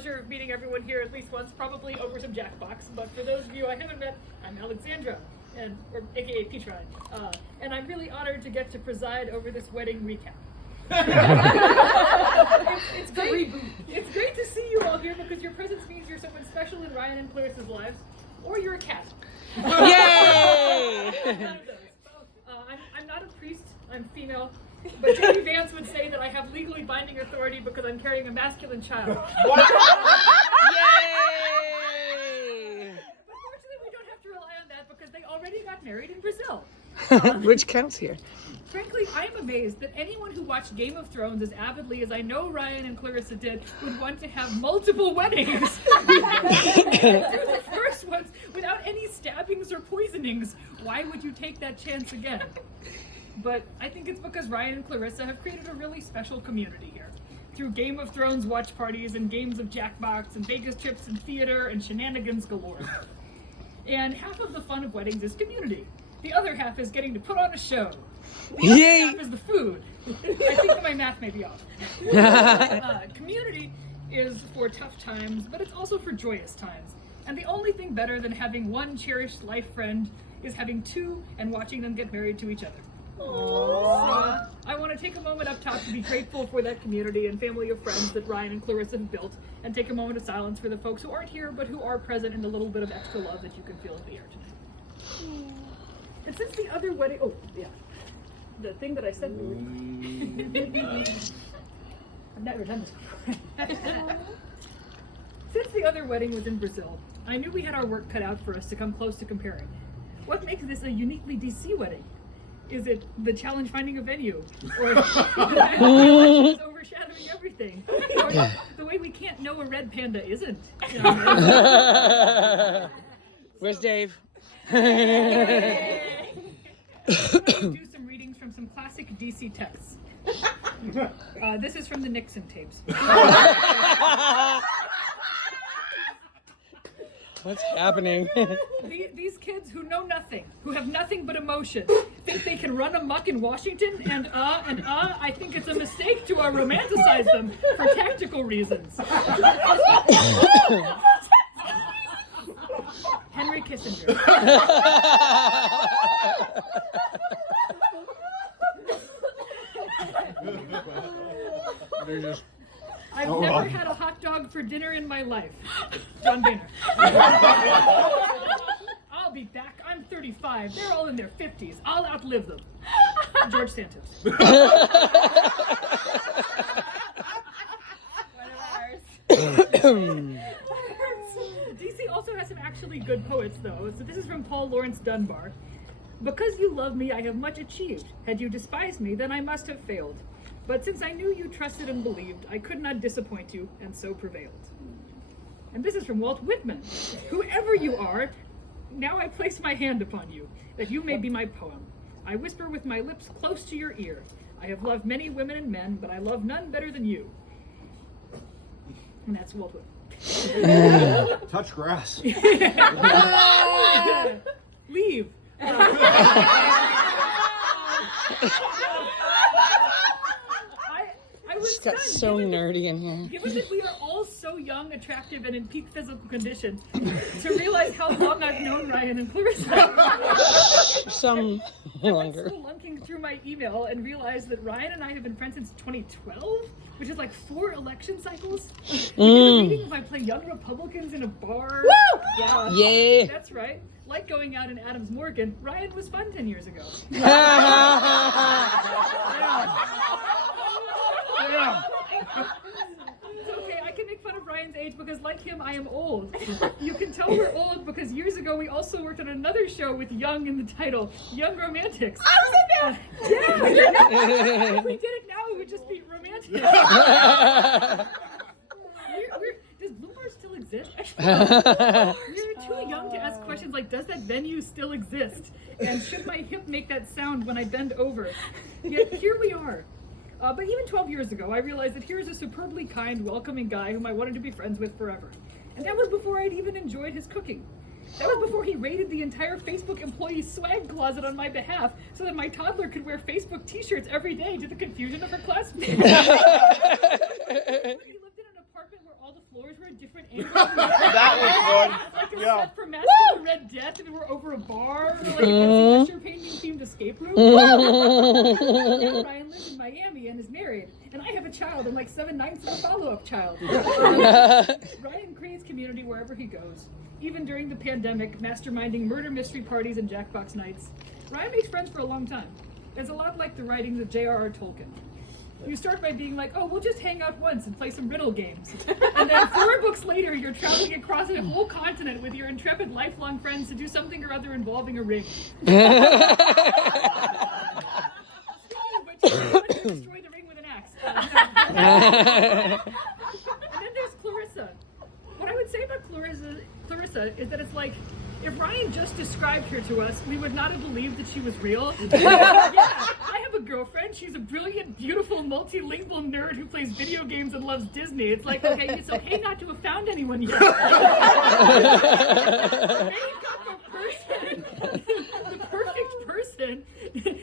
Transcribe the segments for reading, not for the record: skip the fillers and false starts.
pleasure of meeting everyone here at least once, probably over some Jackbox. But for those of you I haven't met, I'm Alexandra, or aka Petrine, and I'm really honored to get to preside over this wedding recap. It's great to see you all here because your presence means you're someone special in Ryan and Clarissa's lives, or you're a cat. Yay! I'm not a priest, I'm female, but Jamie Vance would say that I have legally binding authority because I'm carrying a masculine child. Yay! But fortunately we don't have to rely on that because they already got married in Brazil. Which counts here. Frankly, I am amazed that anyone who watched Game of Thrones as avidly as I know Ryan and Clarissa did would want to have multiple weddings. The first ones without any stabbings or poisonings. Why would you take that chance again? But I think it's because Ryan and Clarissa have created a really special community here. Through Game of Thrones watch parties and games of Jackbox and Vegas trips and theater and shenanigans galore. And half of the fun of weddings is community. The other half is getting to put on a show. The other half is the food. I think my math may be off. Community is for tough times, but it's also for joyous times. And the only thing better than having one cherished life friend is having two and watching them get married to each other. So, I want to take a moment up top to be grateful for that community and family of friends that Ryan and Clarissa have built, and take a moment of silence for the folks who aren't here but who are present in the little bit of extra love that you can feel in the air tonight. And since the other wedding, the thing that I said we were I've never done this before. Since the other wedding was in Brazil, I knew we had our work cut out for us to come close to comparing. What makes this a uniquely DC wedding? Is it the challenge finding a venue? Or the is overshadowing everything? Or the way we can't know a red panda isn't? You know, Where's Dave? do some readings from some classic DC texts. This is from the Nixon tapes. What's happening? These kids who know nothing, who have nothing but emotion, think they can run amok in Washington, and I think it's a mistake to romanticize them for tactical reasons. Henry Kissinger. I've never had a hot dog for dinner in my life. John Boehner. I'll be back. I'm 35. They're all in their 50s. I'll outlive them. George Santos. DC also has some actually good poets, though. So this is from Paul Laurence Dunbar. Because you love me, I have much achieved. Had you despised me, then I must have failed. But since I knew you trusted and believed, I could not disappoint you, and so prevailed. And this is from Walt Whitman. Whoever you are, now I place my hand upon you, that you may be my poem. I whisper with my lips close to your ear. I have loved many women and men, but I love none better than you. And that's Walt Whitman. Touch grass. Leave. I was It's got stunned, so nerdy in here. given that we are all so young, attractive, and in peak physical condition, to realize how long I've known Ryan and Clarissa. Some I went longer. spelunking through my email and realized that Ryan and I have been friends since 2012, which is like 4 election cycles. We did a meeting of I play young Republicans in a bar. Woo! Yeah. Yeah. That's right. Like going out in Adams Morgan, Ryan was fun 10 years ago. It's okay, I can make fun of Ryan's age because like him, I am old. You can tell we're old because years ago we also worked on another show with Young in the title, Young Romantics. I was in there! Yeah! If we did it now, it would just be romantic. Does Bloomberg still exist? We're too young to ask questions like, does that venue still exist? And should my hip make that sound when I bend over? Yet here we are. But even 12 years ago, I realized that here's a superbly kind, welcoming guy whom I wanted to be friends with forever. And that was before I'd even enjoyed his cooking. That was before he raided the entire Facebook employee swag closet on my behalf so that my toddler could wear Facebook t-shirts every day to the confusion of her classmates. He lived in an apartment where all the floors were at different angles. That was fun. Like a Yeah. set for Mask of the Red Death, and we're over a bar, like a Nancy Fisher painting themed escape room. Now Ryan lives in Miami and is married, and I have a child and like 7/9 of a follow-up child. Ryan creates community wherever he goes. Even during the pandemic, masterminding murder mystery parties and Jackbox nights, Ryan makes friends for a long time. It's a lot like the writings of J.R.R. Tolkien. You start by being like, oh, we'll just hang out once and play some riddle games. And then 4 books later, you're traveling across a whole continent with your intrepid lifelong friends to do something or other involving a ring. Speaking of which, you destroy the ring with an axe. And then there's Clarissa. What I would say about Clarissa is that it's like, if Ryan just described her to us, we would not have believed that she was real. Yeah, I have a girlfriend. She's a brilliant, beautiful, multilingual nerd who plays video games and loves Disney. It's like, okay, it's okay not to have found anyone yet. The perfect person.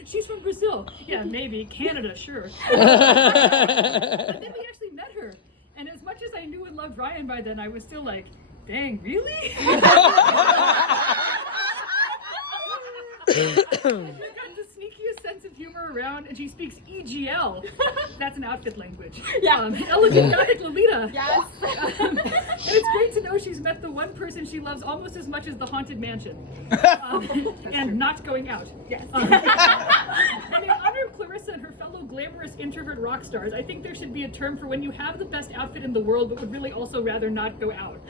She's from Brazil. Yeah, maybe. Canada, sure. But then we actually met her. And as much as I knew and loved Ryan by then, I was still like, dang, really? She's got the sneakiest sense of humor around, and she speaks EGL. That's an outfit language. Yeah. Elegant Lolita. Yes. And it's great to know she's met the one person she loves almost as much as the Haunted Mansion. And not going out. Yes. And in honor of Clarissa and her fellow glamorous introvert rock stars, I think there should be a term for when you have the best outfit in the world but would really also rather not go out.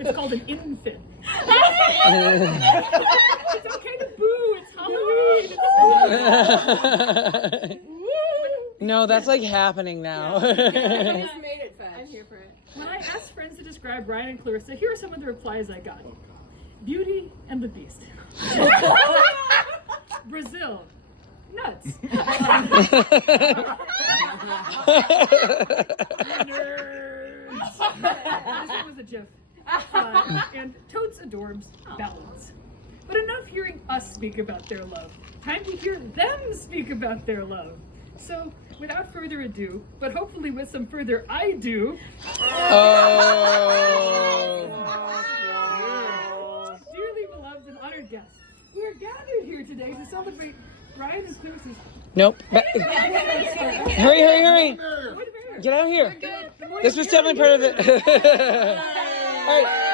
It's called an infin. It's okay to boo, it's Halloween. No, that's like happening now. I just made it fun. I'm here for it. When I asked friends to describe Ryan and Clarissa, here are some of the replies I got. Beauty and the Beast. Brazil. Nuts. Nerds. This one was a gif. And totes adorbs balance. But enough hearing us speak about their love. Time to hear them speak about their love. So, without further ado, but hopefully with some further I do. Dearly beloved and honored guests, we are gathered here today to celebrate Ryan and Clarissa's. Nope. Hurry. Get out here. This was definitely part of it. All right.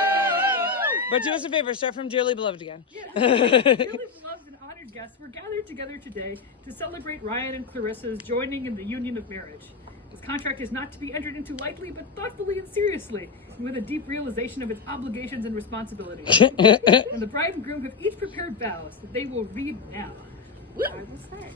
But do us a favor, start from Dearly Beloved again. Dearly beloved and honored guests, we're gathered together today to celebrate Ryan and Clarissa's joining in the union of marriage. This contract is not to be entered into lightly, but thoughtfully and seriously, and with a deep realization of its obligations and responsibilities. And the bride and groom have each prepared vows that they will read now. I will start.